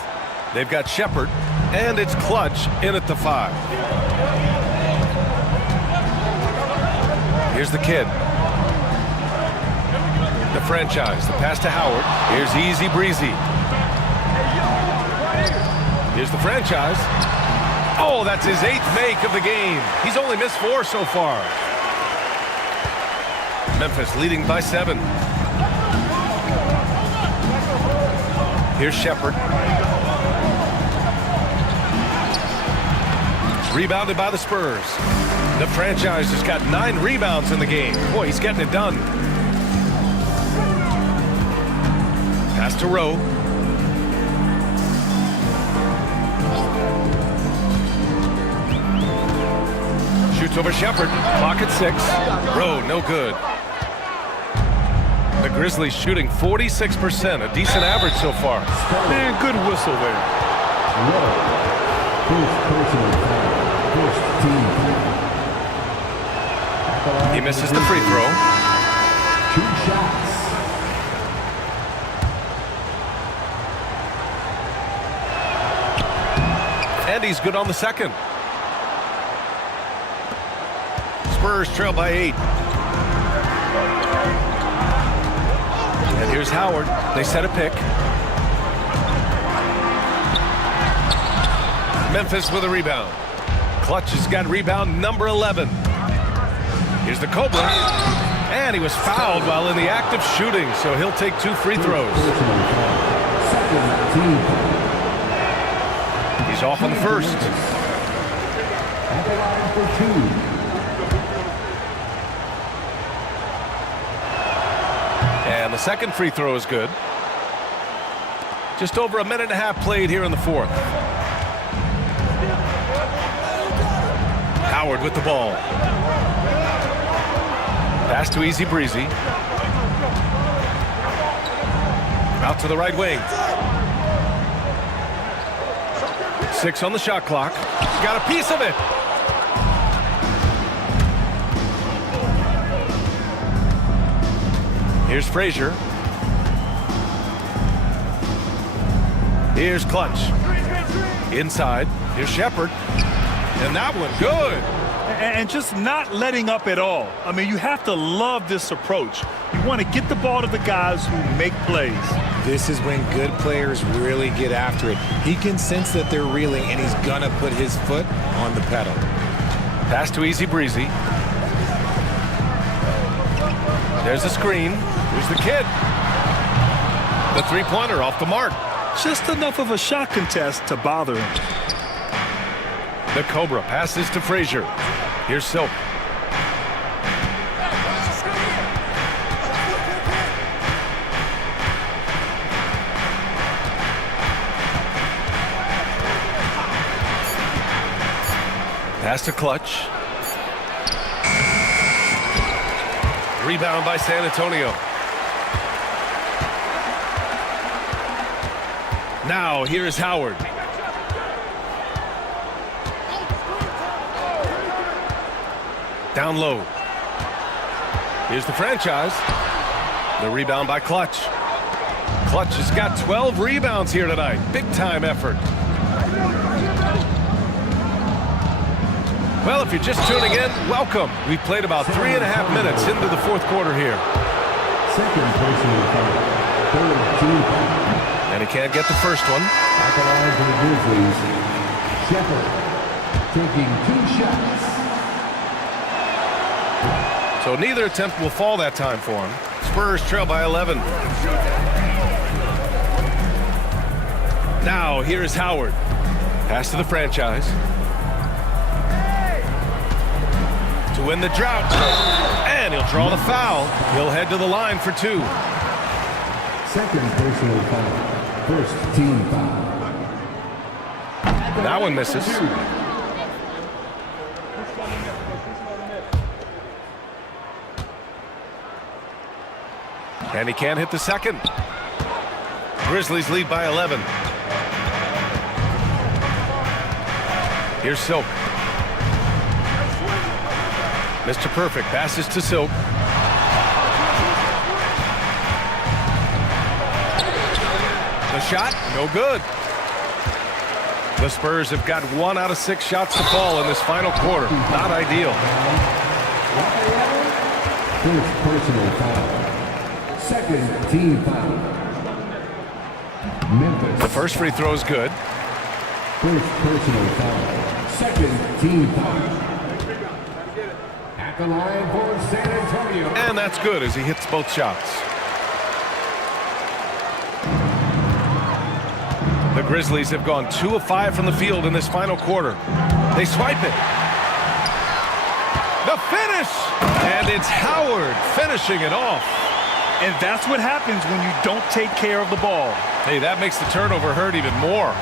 They've got Shepard, and it's Clutch in at the 5. Here's the kid. The franchise, the pass to Howard. Here's Easy Breezy. Here's the franchise. Oh, that's his 8th make of the game. He's only missed 4 so far. Memphis leading by 7. Here's Shepard. Rebounded by the Spurs. The franchise has got 9 rebounds in the game. Boy, he's getting it done. Pass to Rowe. Shoots over Shepard. Clock at 6. Rowe, no good. The Grizzlies shooting 46%, a decent average so far. Man, good whistle there. He misses the free throw. 2 shots. And he's good on the second. Spurs trail by 8. And here's Howard. They set a pick. Memphis with a rebound. Clutch has got rebound number 11. Here's the Cobra. And he was fouled while in the act of shooting, so he'll take 2 free throws. He's off on the first. At the line for 2. And the second free throw is good. Just over a minute and a half played here in the fourth. Howard with the ball. Pass to Easy Breezy. Out to the right wing. 6 on the shot clock. Got a piece of it. Here's Frazier. Here's Clutch. Inside. Here's Shepard. And that one good. And just not letting up at all. I mean, you have to love this approach. You want to get the ball to the guys who make plays. This is when good players really get after it. He can sense that they're reeling, and he's going to put his foot on the pedal. Pass to Easy Breezy. There's the screen. Here's the kid. The three-pointer off the mark. Just enough of a shot contest to bother him. The Cobra passes to Frazier. Here's Silk. Pass to Clutch. Rebound by San Antonio. Now here is Howard. Down low. Here's the franchise. The rebound by Clutch. Clutch has got 12 rebounds here tonight. Big time effort. Well, if you're just tuning in, welcome. We've played about 3.5 minutes into the fourth quarter here. Second personal foul. Third team foul. And he can't get the first one. At the line for the Grizzlies, Shepard taking 2 shots. So neither attempt will fall that time for him. Spurs trail by 11. Now here is Howard. Pass to the franchise. To win the drought. And he'll draw the foul. He'll head to the line for 2. Second personal foul. First team foul. That one misses. And he can't hit the second. Grizzlies lead by 11. Here's Silk. Mr. Perfect passes to Silk. The shot, no good. The Spurs have got 1 out of 6 shots to fall in this final quarter. Not ideal. First personal foul. Second team foul. Memphis. The first free throw is good. First personal foul. Second team foul. At the line for San Antonio. And that's good as he hits both shots. The Grizzlies have gone 2 of 5 from the field in this final quarter. They swipe it. The finish! And it's Howard finishing it off. And that's what happens when you don't take care of the ball. Hey, that makes the turnover hurt even more.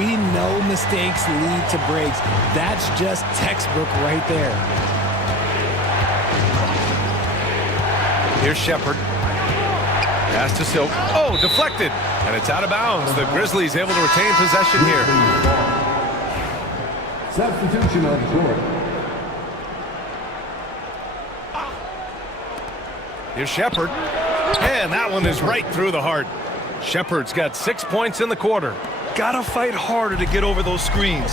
We know mistakes lead to breaks. That's just textbook right there. Here's Shepard. Pass to Silk. Oh, deflected. And it's out of bounds. The Grizzlies able to retain possession here. Substitution on the court. Here's Shepard. And that one is right through the heart. Shepard's got 6 points in the quarter. Gotta fight harder to get over those screens.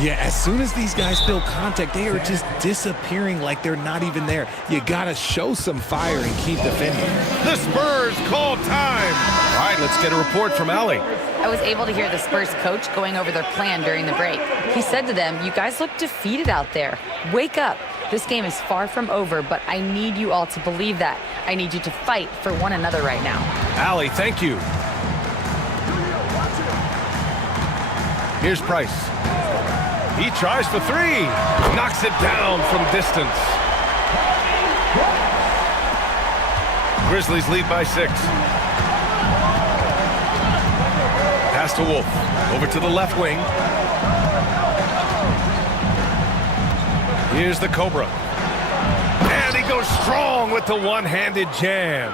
Yeah, as soon as these guys feel contact, they are just disappearing like they're not even there. You gotta show some fire and keep defending. The Spurs call time. All right, let's get a report from Allie. I was able to hear the Spurs coach going over their plan during the break. He said to them, "You guys look defeated out there. Wake up. This game is far from over, but I need you all to believe that. I need you to fight for one another right now." Allie, thank you. Here's Price. He tries for 3. Knocks it down from distance. Grizzlies lead by 6. Pass to Wolf. Over to the left wing. Here's the Cobra. And he goes strong with the one-handed jam.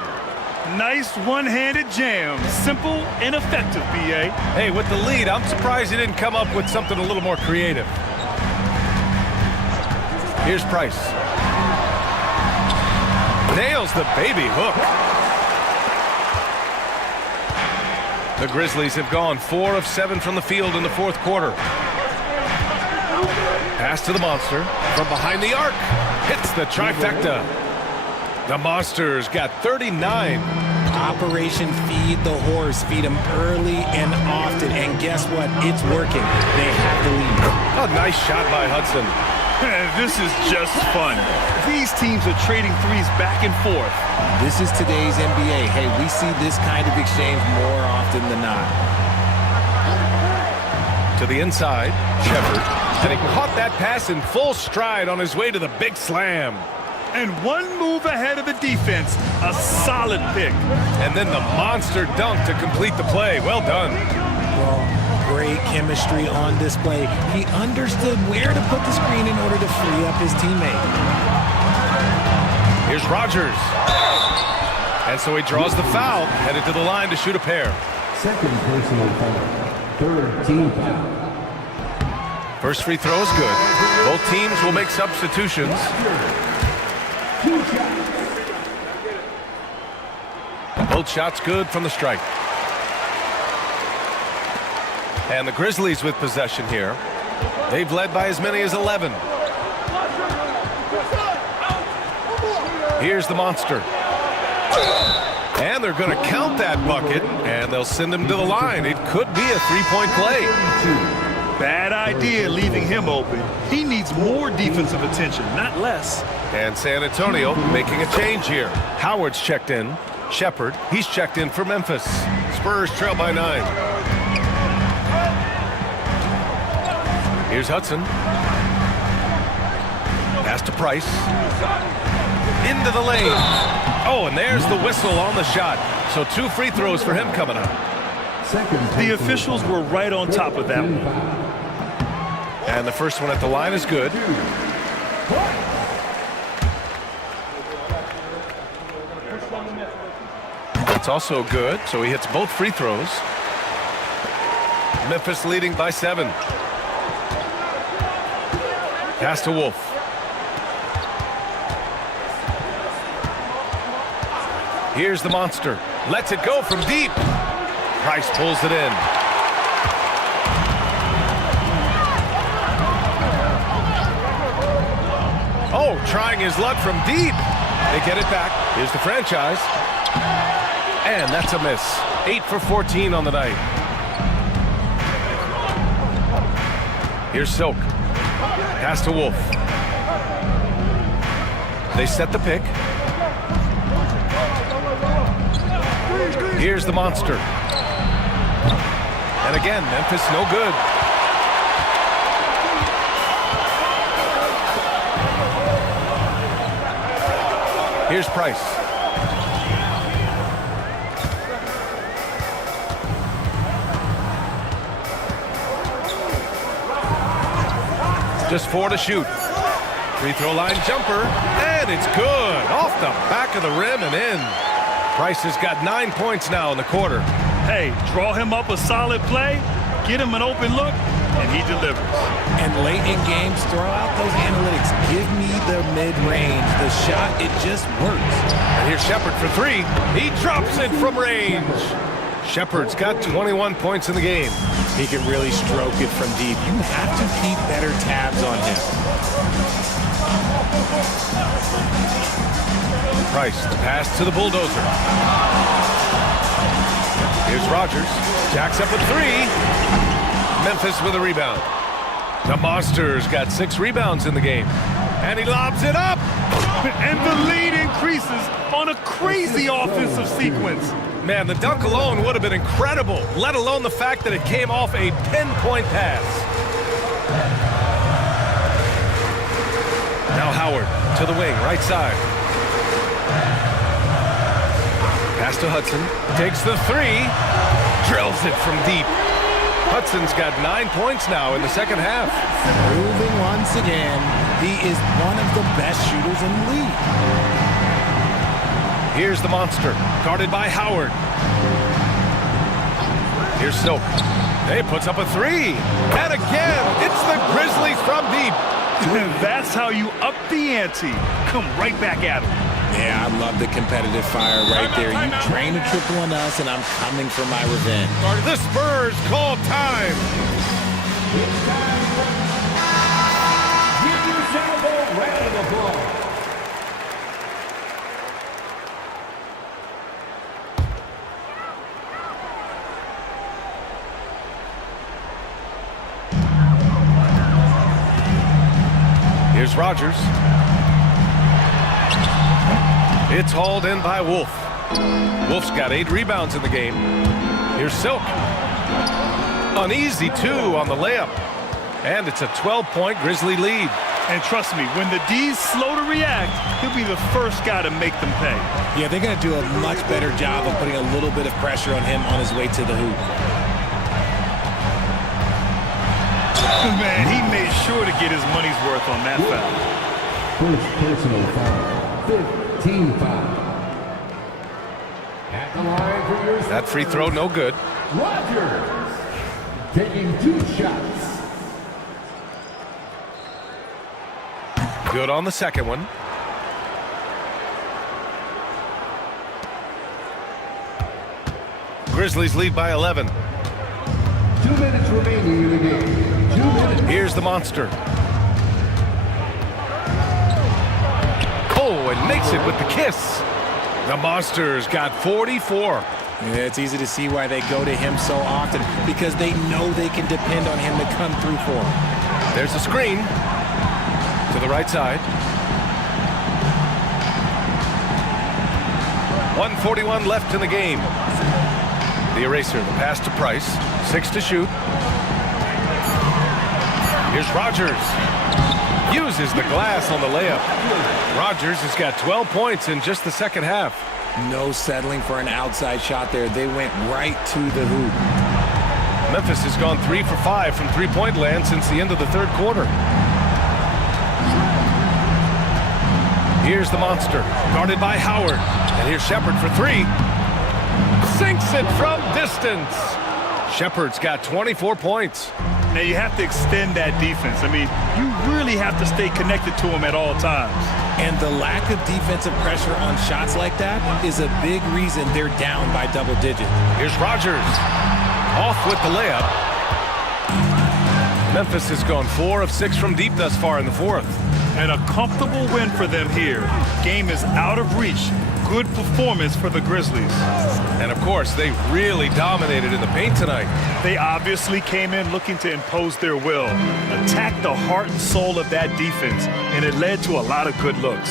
Nice one-handed jam. Simple and effective, B.A. Hey, with the lead, I'm surprised he didn't come up with something a little more creative. Here's Price. Nails the baby hook. The Grizzlies have gone 4 of 7 from the field in the fourth quarter. Pass to the Monster from behind the arc. Hits the trifecta. The Monsters got 39. Operation Feed the Horse. Feed them early and often. And guess what? It's working. They have the lead. A nice shot by Hudson. This is just fun. These teams are trading threes back and forth. This is today's NBA. Hey, we see this kind of exchange more often than not. To the inside, Shepard. And he caught that pass in full stride on his way to the big slam. And one move ahead of the defense. A solid pick. And then the monster dunk to complete the play. Well done. Well, great chemistry on display. He understood where to put the screen in order to free up his teammate. Here's Rogers. And so he draws the foul, headed to the line to shoot a pair. Second personal foul. Third team foul. First free throw is good. Both teams will make substitutions. Both shots good from the strike. And the Grizzlies with possession here. They've led by as many as 11. Here's the Monster. And they're going to count that bucket, and they'll send him to the line. It could be a three-point play. Bad idea leaving him open. He needs more defensive attention, not less. And San Antonio making a change here. Howard's checked in. Shepard, he's checked in for Memphis. Spurs trail by 9. Here's Hudson. Pass to Price. Into the lane. Oh, and there's the whistle on the shot. So 2 free throws for him coming up. The officials were right on top of that one. And the first one at the line is good. That's also good, so he hits both free throws. Memphis leading by 7. Pass to Wolf. Here's the monster. Lets it go from deep. Price pulls it in. Oh, trying his luck from deep. They get it back. Here's the franchise. And that's a miss. 8 for 14 on the night. Here's Silk. Pass to Wolf. They set the pick. Here's the monster. And again, Memphis no good. Here's Price. Just 4 to shoot. Free throw line jumper, and it's good. Off the back of the rim and in. Price has got 9 points now in the quarter. Hey, draw him up a solid play, get him an open look, and he delivers. And late in games, throw out those analytics. Give me the mid-range. The shot, it just works. And here's Shepard for 3. He drops it from range. Shepard's got 21 points in the game. He can really stroke it from deep. You have to keep better tabs on him. Price, the pass to the bulldozer. Here's Rogers. Jacks up with 3. Memphis with a rebound. The Monsters got 6 rebounds in the game. And he lobs it up. And the lead increases on a crazy offensive sequence. Man, the dunk alone would have been incredible, let alone the fact that it came off a pinpoint pass. Now Howard to the wing, right side. Pass to Hudson. Takes the 3. Drills it from deep. Hudson's got 9 points now in the second half. Proving once again, he is one of the best shooters in the league. Here's the monster, guarded by Howard. Here's Silk. He puts up a 3. And again, it's the Grizzlies from deep. And that's how you up the ante. Come right back at him. Yeah, I love the competitive fire right there. You drain a triple on us, and I'm coming for my revenge. The Spurs call time. Give yourself a round of applause. Here's Rogers. It's hauled in by Wolf. Wolf's got 8 rebounds in the game. Here's Silk. An easy 2 on the layup. And it's a 12-point Grizzly lead. And trust me, when the D's slow to react, he'll be the first guy to make them pay. Yeah, they're going to do a much better job of putting a little bit of pressure on him on his way to the hoop. Man, he made sure to get his money's worth on that foul. First personal foul. 15 foul. At the line for your That free throw no good. Rogers taking 2 shots. Good on the second one. Grizzlies lead by 11. 2 minutes remaining in the game. 2 minutes. Here's the monster. Oh, and makes it with the kiss. The Monsters got 44. Yeah, it's easy to see why they go to him so often, because they know they can depend on him to come through for them. There's a screen to the right side. 1:41 left in the game. The eraser, the pass to Price. 6 to shoot. Here's Rogers. Uses the glass on the layup. Rogers has got 12 points in just the second half. No settling for an outside shot there. They went right to the hoop. Memphis has gone 3 for 5 from three-point land since the end of the third quarter. Here's the Monster, guarded by Howard. And here's Shepard for 3. Sinks it from distance. Shepard's got 24 points. Now you have to extend that defense. I mean, you really have to stay connected to him at all times. And the lack of defensive pressure on shots like that is a big reason they're down by double digits. Here's Rogers. Off with the layup. Memphis has gone 4 of 6 from deep thus far in the fourth. And a comfortable win for them here. Game is out of reach. Good performance for the Grizzlies. And of course, they really dominated in the paint tonight. They obviously came in looking to impose their will, attack the heart and soul of that defense, and it led to a lot of good looks.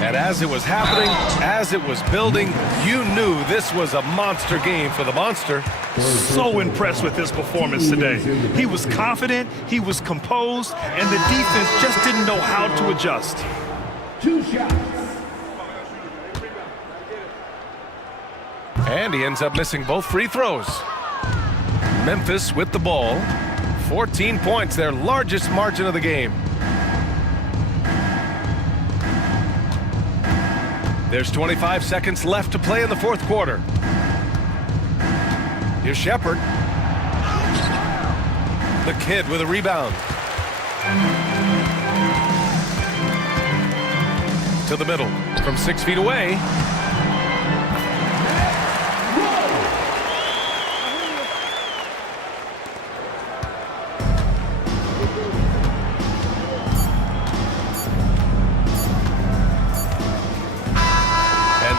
And as it was happening, as it was building, you knew this was a monster game for the Monster. So impressed with his performance today. He was confident, he was composed, and the defense just didn't know how to adjust. 2 shots. And he ends up missing both free throws. Memphis with the ball. 14 points, their largest margin of the game. There's 25 seconds left to play in the fourth quarter. Here's Shepard. The kid with a rebound. To the middle from 6 feet away.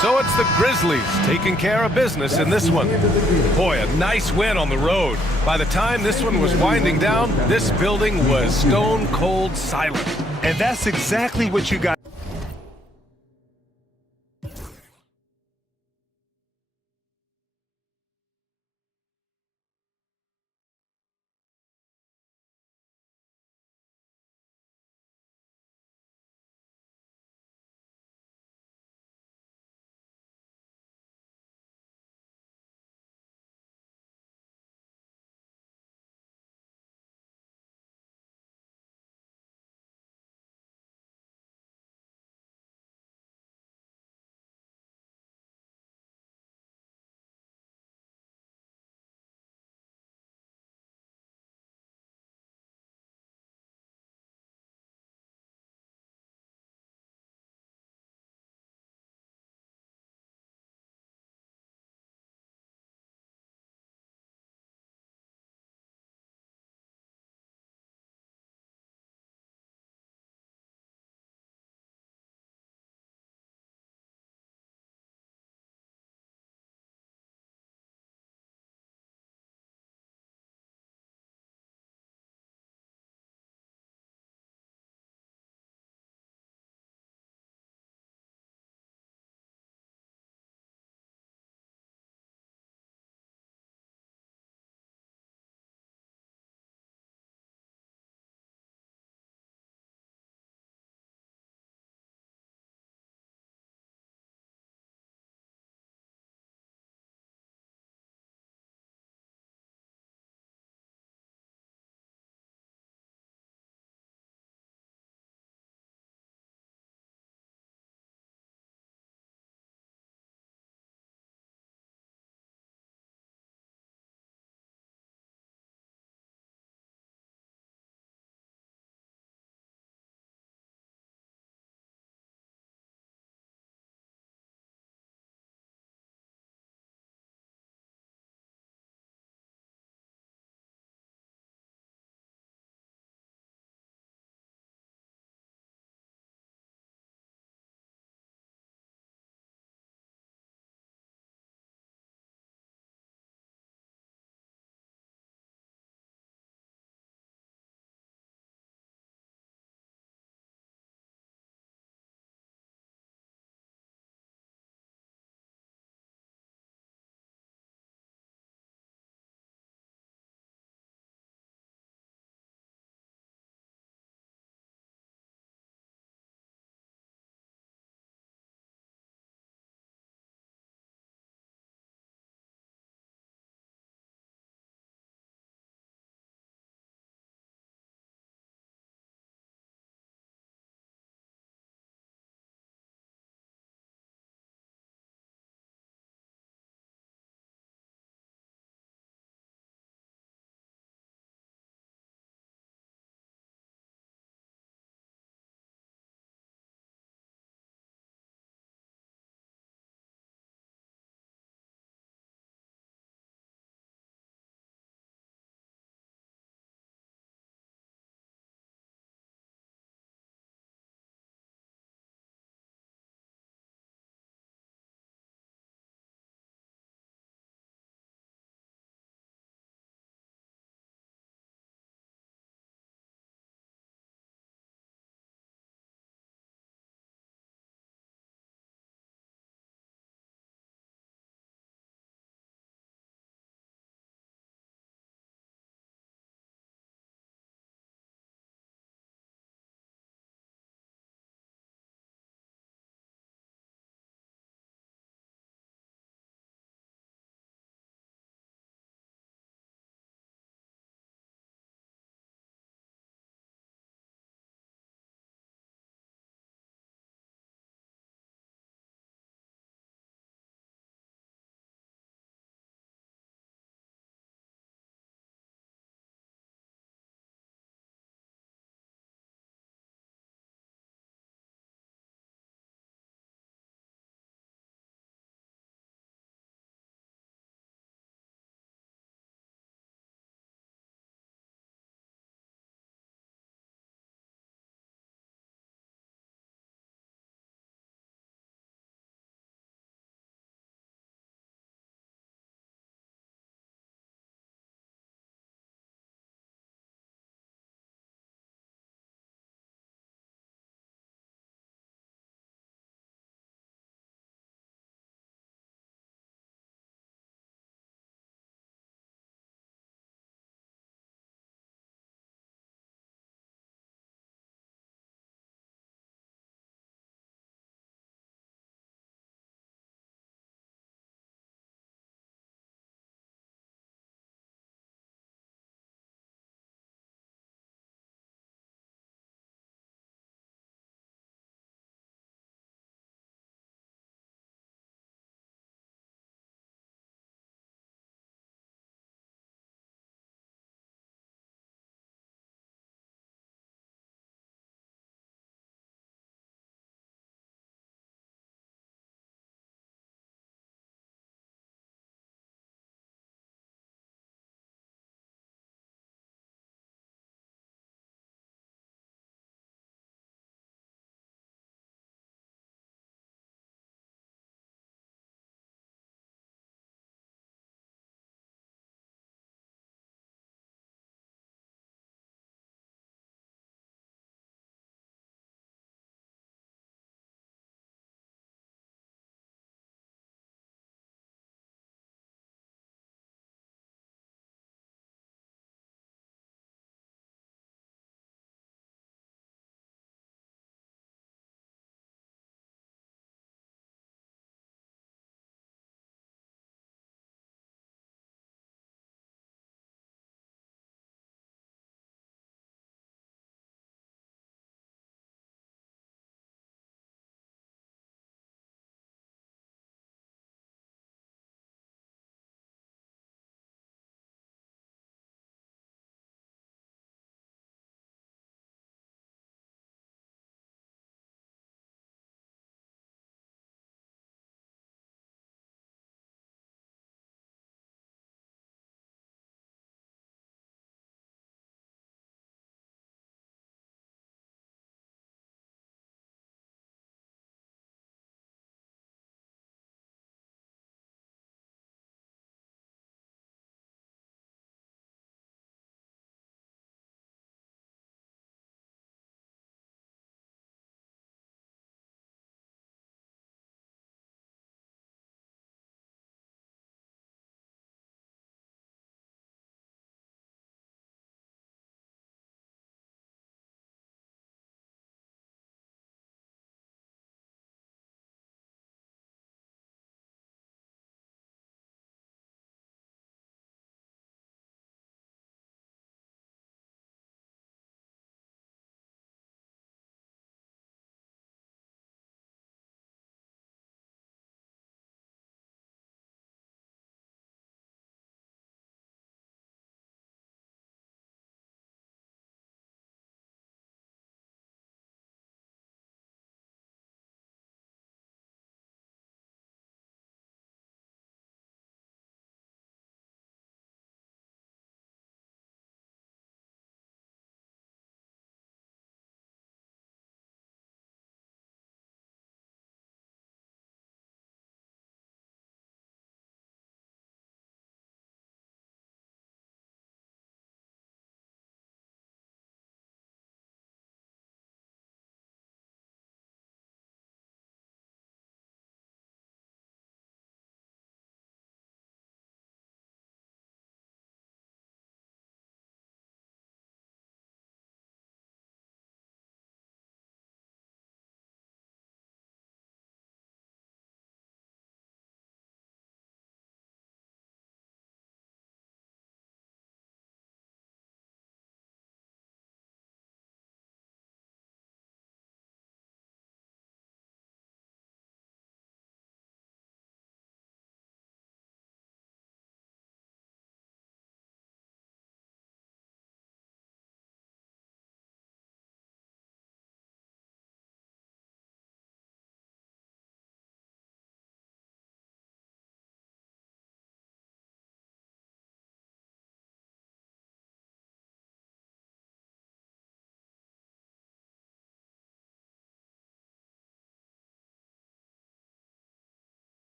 So it's the Grizzlies taking care of business in this one. Boy, a nice win on the road. By the time this one was winding down, this building was stone cold silent. And that's exactly what you got.